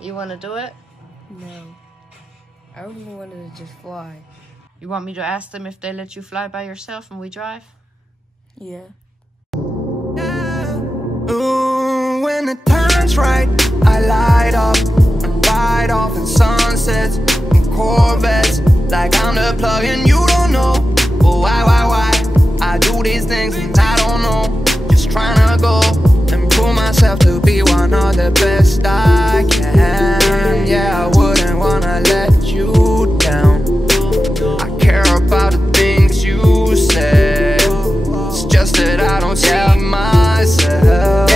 You want to do it? No. I only wanted to just fly. You want me to ask them if they let you fly by yourself and we drive? Yeah. Ooh, when the time's right, I light up and ride off in sunsets and Corvettes. Like I'm the plug and you don't know. Well, why? I do these things and I don't know. Just trying to go and prove myself to be one of the best I can. Yeah, I wouldn't wanna let you down. I care about the things you said. It's just that I don't see myself.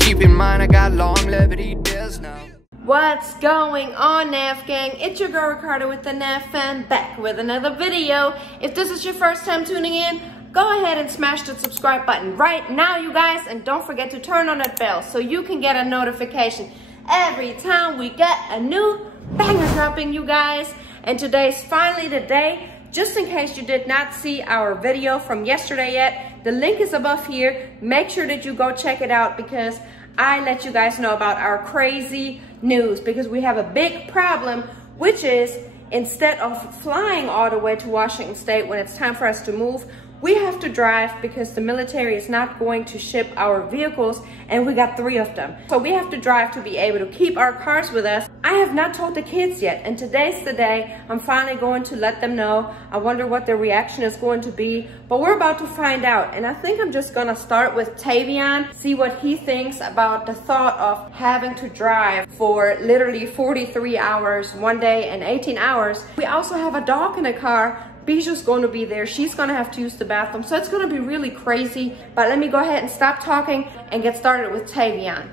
Keep in mind I got longevity days now. What's going on, NAF gang? It's your girl Ricardo with the NAF Fan, back with another video. If this is your first time tuning in, go ahead and smash the subscribe button right now, you guys, and don't forget to turn on that bell so you can get a notification every time we get a new banger dropping, you guys. And today's finally the day. Just in case you did not see our video from yesterday yet, the link is above here. Make sure that you go check it out because I let you guys know about our crazy news, because we have a big problem, which is instead of flying all the way to Washington State when it's time for us to move, we have to drive because the military is not going to ship our vehicles, and we got 3 of them. So we have to drive to be able to keep our cars with us. I have not told the kids yet, and today's the day I'm finally going to let them know. I wonder what their reaction is going to be, but we're about to find out. And I think I'm just gonna start with Tavion, see what he thinks about the thought of having to drive for literally 43 hours one day and 18 hours. We also have a dog in the car. Bijou's going to be there. She's going to have to use the bathroom. So it's going to be really crazy. But let me go ahead and stop talking and get started with Tavion.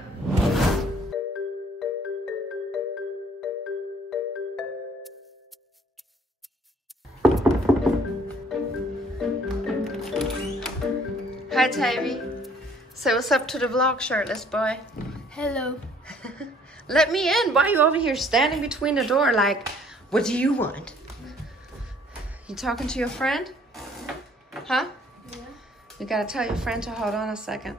Hi, Tavi. Say what's up to the vlog, shirtless boy. Hello. Let me in. Why are you over here standing between the door like, what do you want? You talking to your friend? Huh? Yeah. You gotta tell your friend to hold on a second.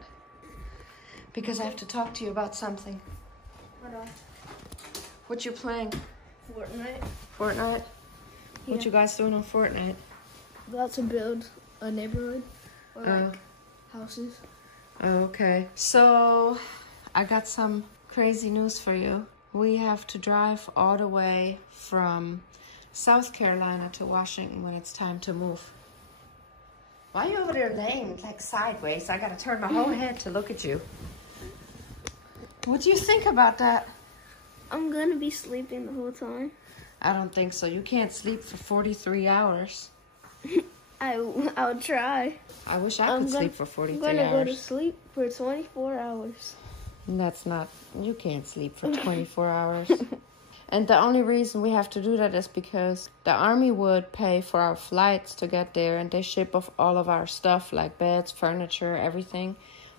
Because I have to talk to you about something. Hold on. What you playing? Fortnite. Fortnite? Yeah. What you guys doing on Fortnite? About to build a neighborhood or like houses. Okay. So, I got some crazy news for you. We have to drive all the way from South Carolina to Washington when it's time to move. Why are you over there laying like sideways? I gotta turn my whole head to look at you. What do you think about that? I'm gonna be sleeping the whole time. I don't think so. You can't sleep for 43 hours. I'll try. I wish I could sleep for 43 I'm gonna hours. go to sleep for 24 hours. That's not, you can't sleep for 24 hours. And the only reason we have to do that is because the Army would pay for our flights to get there, and they ship off all of our stuff like beds, furniture, everything,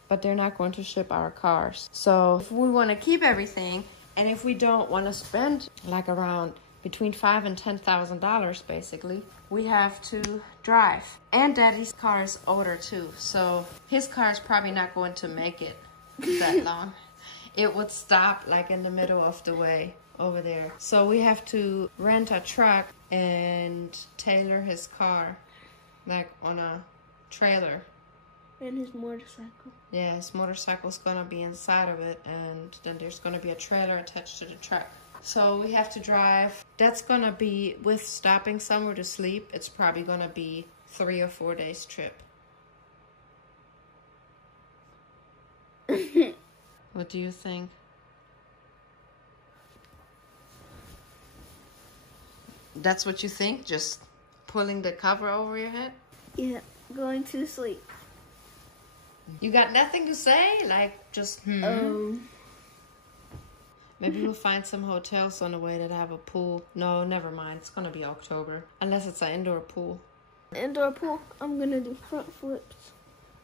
but they're not going to ship our cars. So if we want to keep everything, and if we don't want to spend like around between $5,000 and $10,000 basically, we have to drive. And Daddy's car is older too, so his car is probably not going to make it that long. It would stop like in the middle of the way over there. So we have to rent a truck and tailor his car like on a trailer. And his motorcycle. Yeah, his motorcycle's gonna be inside of it, and then there's gonna be a trailer attached to the truck. So we have to drive. That's gonna be, with stopping somewhere to sleep, it's probably gonna be 3 or 4 days trip. What do you think? That's what you think? Just pulling the cover over your head? Yeah, going to sleep. You got nothing to say? Like, just, Maybe we'll find some hotels on the way that have a pool. No, never mind. It's going to be October. Unless it's an indoor pool. Indoor pool, I'm going to do front flips.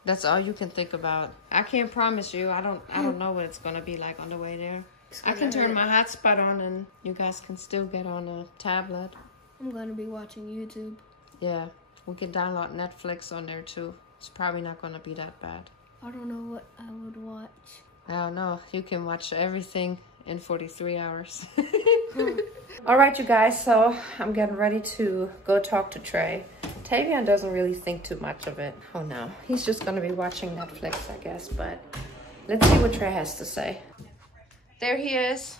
That's all you can think about. I can't promise you. I don't know what it's going to be like on the way there. I can turn my hotspot on and you guys can still get on a tablet. I'm going to be watching YouTube. Yeah, we can download Netflix on there too. It's probably not going to be that bad. I don't know what I would watch. I don't know. You can watch everything in 43 hours. All right, you guys, so I'm getting ready to go talk to Trey. Tavian doesn't really think too much of it. Oh no, he's just gonna be watching Netflix, I guess, but let's see what Trey has to say. There he is,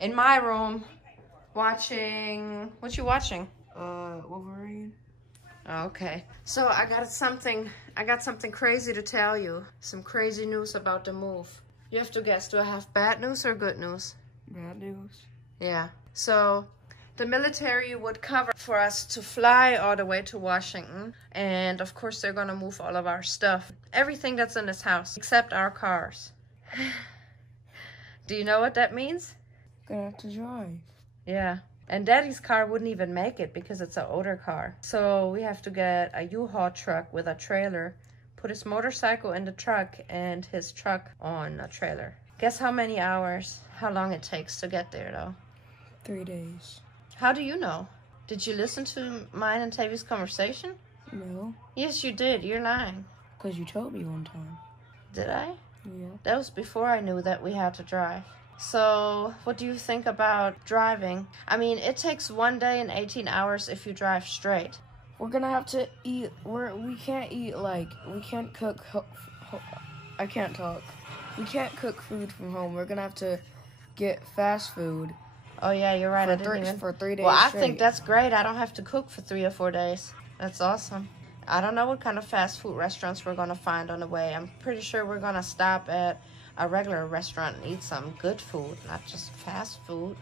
in my room, watching, what you watching? Wolverine. Okay, so I got something crazy to tell you. Some crazy news about the move. You have to guess, do I have bad news or good news? Bad news. Yeah, so the military would cover for us to fly all the way to Washington. And of course, they're gonna move all of our stuff. Everything that's in this house, except our cars. Do you know what that means? Gonna have to drive. Yeah, and Daddy's car wouldn't even make it because it's an older car. So we have to get a U-Haul truck with a trailer, put his motorcycle in the truck and his truck on a trailer. Guess how many hours, how long it takes to get there though? 3 days. How do you know? Did you listen to mine and Tavi's conversation? No. Yes, you did. You're lying. Because you told me one time. Did I? Yeah. That was before I knew that we had to drive. So, what do you think about driving? I mean, it takes 1 day and 18 hours if you drive straight. We're gonna have to eat. We can't eat, like, we can't cook. I can't talk. We can't cook food from home. We're gonna have to get fast food. Oh yeah, you're right. For 3 days. Well, I straight. think that's great. I don't have to cook for 3 or 4 days. That's awesome. I don't know what kind of fast food restaurants we're gonna find on the way. I'm pretty sure we're gonna stop at a regular restaurant and eat some good food, not just fast food.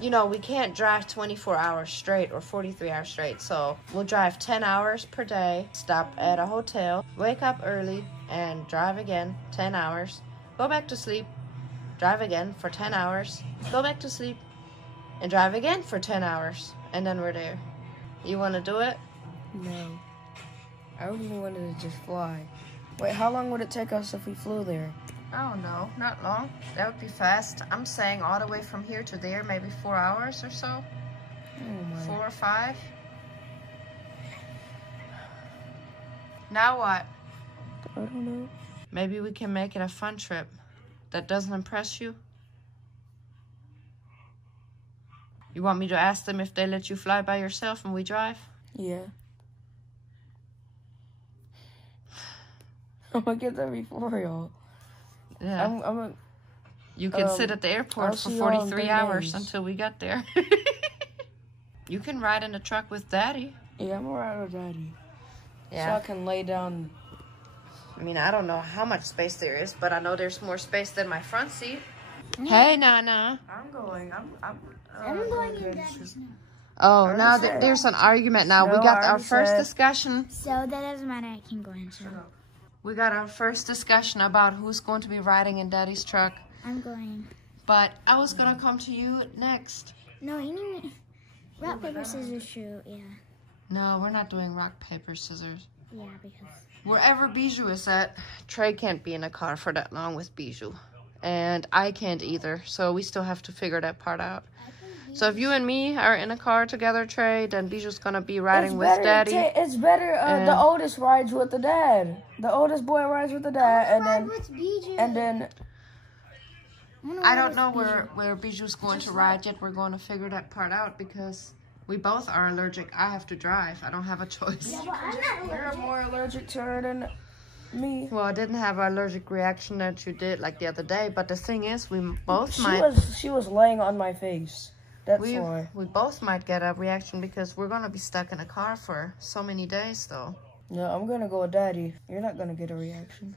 You know, we can't drive 24 hours straight or 43 hours straight, so we'll drive 10 hours per day, stop at a hotel, wake up early, and drive again 10 hours, go back to sleep, drive again for 10 hours, go back to sleep, and drive again for 10 hours, and then we're there. You want to do it? No. I really wanted to just fly. Wait, how long would it take us if we flew there? I don't know, not long. That would be fast. I'm saying all the way from here to there, maybe 4 hours or so. Oh my. 4 or 5. Now what? I don't know. Maybe we can make it a fun trip. That doesn't impress you? You want me to ask them if they let you fly by yourself and we drive? Yeah. I'm gonna get there before y'all. Yeah. You can sit at the airport for 43 hours until we get there. You can ride in the truck with Daddy. Yeah, I'm gonna ride with Daddy. Yeah. So I can lay down. I mean, I don't know how much space there is, but I know there's more space than my front seat. Hey, Nana. I'm going in Daddy's now. Oh, now there's an argument now. No, We got I our already first said. discussion. So that doesn't matter, I can go in. So We got our first discussion about who's going to be riding in Daddy's truck. I'm going. But I was going to come to you next. No, you need rock, paper, scissors, shoot, yeah. No, we're not doing rock, paper, scissors. Yeah, because... Wherever Bijou is at, Trey can't be in a car for that long with Bijou. And I can't either, so we still have to figure that part out. So if you and me are in a car together, Trey, then Bijou's going to be riding with Daddy. It's better. The oldest rides with the dad. The oldest boy rides with the dad, and then. I don't know where Bijou's going to ride yet. We're going to figure that part out because we both are allergic. I have to drive. I don't have a choice. You're more allergic to her than me. Well, I didn't have an allergic reaction that you did like the other day, but the thing is, we both She was laying on my face. That's why. We both might get a reaction because we're going to be stuck in a car for so many days, though. No, I'm going to go with Daddy. You're not going to get a reaction.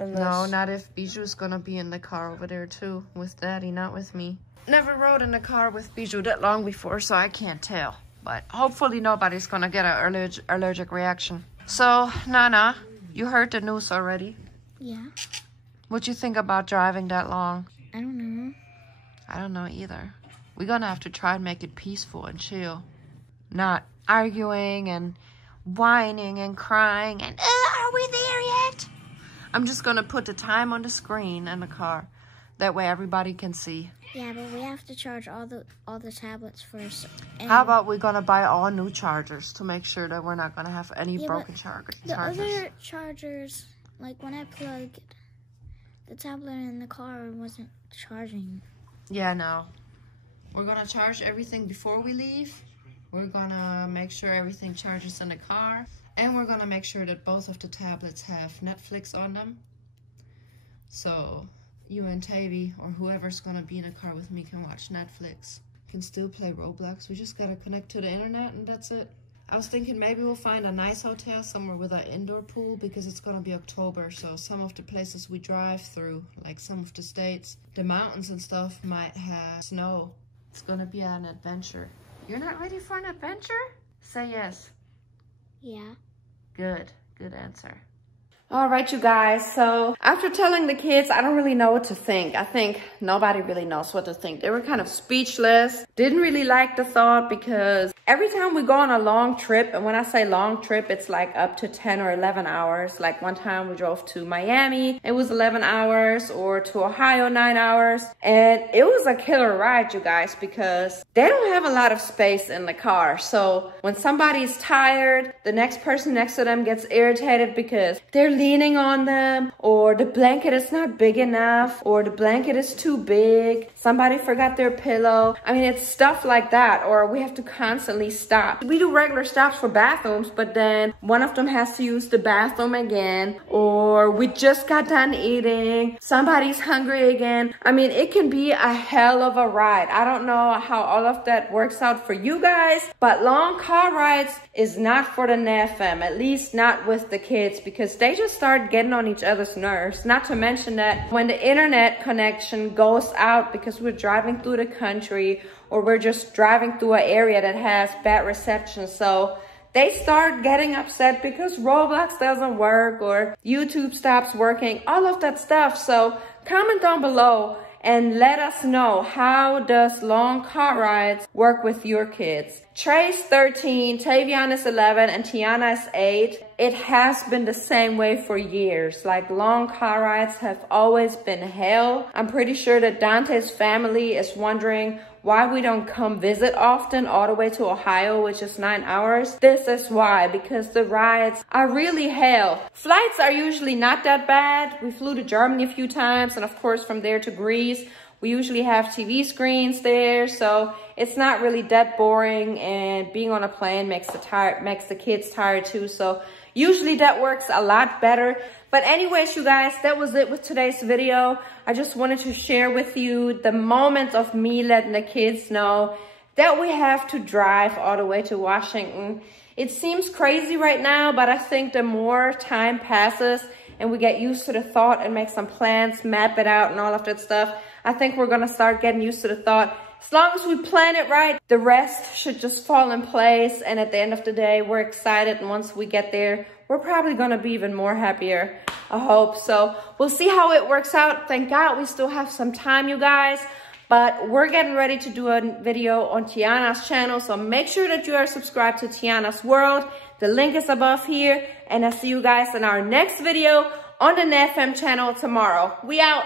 No, not if Bijou's going to be in the car over there, too, with Daddy, not with me. Never rode in a car with Bijou that long before, so I can't tell. But hopefully nobody's going to get an allergic reaction. So, Nana, you heard the news already. Yeah. What you think about driving that long? I don't know. I don't know either. We're gonna have to try and make it peaceful and chill. Not arguing and whining and crying and, are we there yet? I'm just gonna put the time on the screen in the car. That way everybody can see. Yeah, but we have to charge all the tablets first. How about we're gonna buy all new chargers to make sure that we're not gonna have any broken chargers? The other chargers, like when I plugged the tablet in the car, wasn't charging. Yeah, no. We're gonna charge everything before we leave. We're gonna make sure everything charges in the car. And we're gonna make sure that both of the tablets have Netflix on them. So you and Tavy, or whoever's gonna be in the car with me, can watch Netflix. Can still play Roblox. We just gotta connect to the internet and that's it. I was thinking maybe we'll find a nice hotel somewhere with an indoor pool because it's gonna be October, so some of the places we drive through, like some of the states, the mountains and stuff might have snow. It's gonna be an adventure. You're not ready for an adventure? Say yes. Yeah. Good answer. All right, you guys, so after telling the kids, I don't really know what to think. I think nobody really knows what to think. They were kind of speechless, didn't really like the thought because every time we go on a long trip, and when I say long trip, it's like up to 10 or 11 hours. Like one time we drove to Miami, it was 11 hours, or to Ohio, 9 hours. And it was a killer ride, you guys, because they don't have a lot of space in the car. So when somebody's tired, the next person next to them gets irritated because they're leaning on them, or the blanket is not big enough, or the blanket is too big, somebody forgot their pillow. I mean, it's stuff like that, or we have to constantly stop. We do regular stops for bathrooms, but then one of them has to use the bathroom again, or we just got done eating, somebody's hungry again. I mean, it can be a hell of a ride. I don't know how all of that works out for you guys, but long car rides is not for the NAFM, at least not with the kids, because they just start getting on each other's nerves. Not to mention that when the internet connection goes out because we're driving through the country, or we're just driving through an area that has bad reception, so they start getting upset because Roblox doesn't work or YouTube stops working, all of that stuff. So comment down below and let us know, how does long car rides work with your kids? Trey's 13, Tavion is 11, and Tiana is 8. It has been the same way for years. Like, long car rides have always been hell. I'm pretty sure that Dante's family is wondering why we don't come visit often all the way to Ohio, which is 9 hours. This is why, because the rides are really hell. Flights are usually not that bad. We flew to Germany a few times, and of course from there to Greece. We usually have TV screens there, so it's not really that boring, and being on a plane makes the kids tired too, so usually that works a lot better. But anyways, you guys, that was it with today's video. I just wanted to share with you the moment of me letting the kids know that we have to drive all the way to Washington. It seems crazy right now, but I think the more time passes and we get used to the thought and make some plans, map it out and all of that stuff, I think we're gonna start getting used to the thought. As long as we plan it right, the rest should just fall in place. And at the end of the day, we're excited. And once we get there, we're probably gonna be even more happier. I hope so. We'll see how it works out. Thank God we still have some time, you guys. But we're getting ready to do a video on Tiana's channel. So make sure that you are subscribed to Tiana's World. The link is above here. And I'll see you guys in our next video on the NAFM channel tomorrow. We out.